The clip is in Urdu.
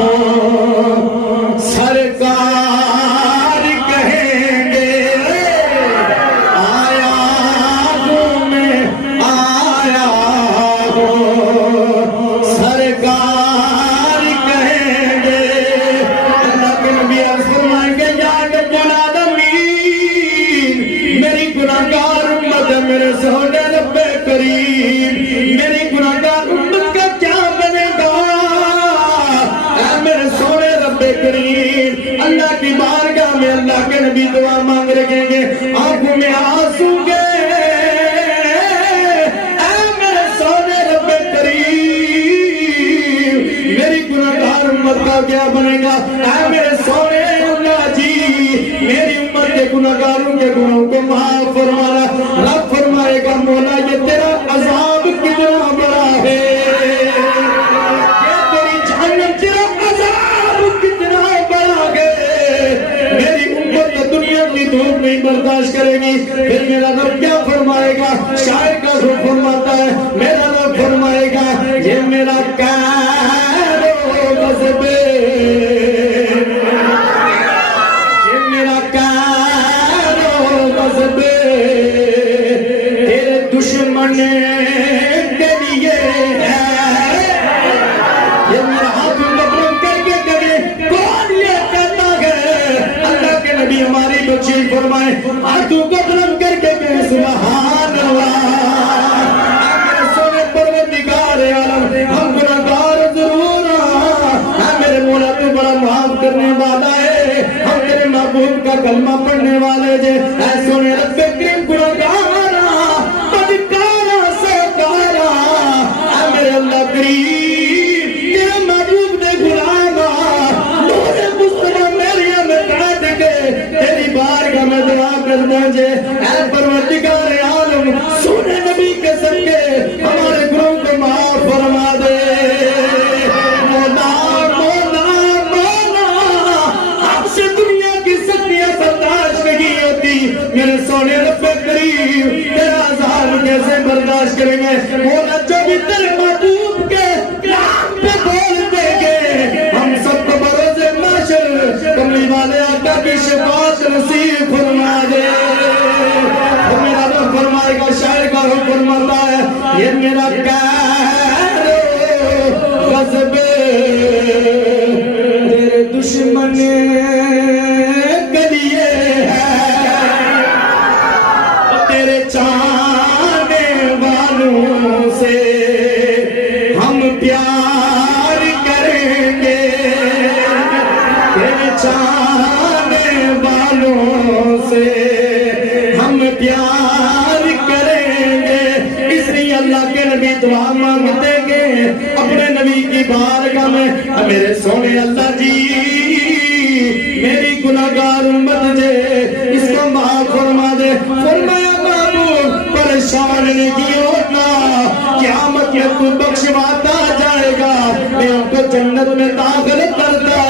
ہوں سرکار کہیں گے آیا ہوں میں آیا ہوں سرکار کہیں گے اللہ کے نبی عرض فرمائیں گے یا رب العالمین میری گناہگار امت ہے میرے سونے رب کریم میری گناہگار امت کا کیا بنے گا اے میرے سونے رب کریم اللہ کی بارگاہ میں اللہ کے نبی دعا مانگ رکھیں گے آنکھوں میں آنسو گے اے میرے سونے رب کریم میری گناہگار امت کا کیا بنے گا اے میرے سونے اللہ جی میری امت کے گناہگاروں کے گناہوں کو معاف فرمانا رب فرمائے گا مولا یہ تیرا عذاب کتنا بڑا ہے یہ تیری جہنم تیرا عذاب کتنا بڑا ہے میری امت تو دنیا کی دھوپ نہیں برداشت کرے گی پھر میرا رب کیا فرمائے گا شاعر کا رب فرماتا ہے میرا رب فرمائے گا یہ میرا کار و غضب یہ میرا کار و غضب تیرے دشمن کے لیے ہے یہ میرا ہاتھ مبرم کر کے کرے کون یہ کہتا ہے اللہ کے نبی ہماری جو چیز فرمائے ہاتھوں کو بلند کر کے کہے سبحان اللہ اے میرے سونے پروردگار عالم ہم گناہگار ضرور اے میرے مولا تو بڑا معاف کرنے والا ہے ہم تیرے محبوب کا کلمہ پڑھنے والے جے اے سونے رب کریم گناہگارا بدکارا سوکارا اے میرے اللہ کریم تیرے محبوب نے غلاما نور مصطفیٰ میریا میں بیٹھ کے تیری بارگاہ میں دعا کر دیں اے پروردگار عالم سونے نبی کے صدقے ہمارے گناہوں کو معاف فرما دے مولا مولا مولا آپ سے دنیا کی سختیاں برداشت نہیں ہوتی میرے سونے رب کریم تیرا عذاب کیسے برداشت کریں گے مولا جو بھی تیرے محبوب کے نام پہ بول دیں گے ہم سب کو بروز محشر کملی والے آقا کی شفاعت نصیب فرما دے اور میرا رب فرمائے گا شاعر کا رب فرماتا ہے یہ میرا کار و غضب تیرے دشمن کے لیے ہے تیرے چاہنے والوں سے ہم پیار کریں گے تیرے چاہنے والوں سے ہم پیار کریں گے اس لیے اللہ کے نبی دعا مانگتے گے اپنے نبی کی بارگاہ میں میرے سونے اللہ جی میری گناہگار امت جے اس کو معاف فرما دے فرمایا معبود پریشان نہیں ہونا قیامت میں تو بخشواتا جائے گا میں ان کو جنت میں داخل کرتا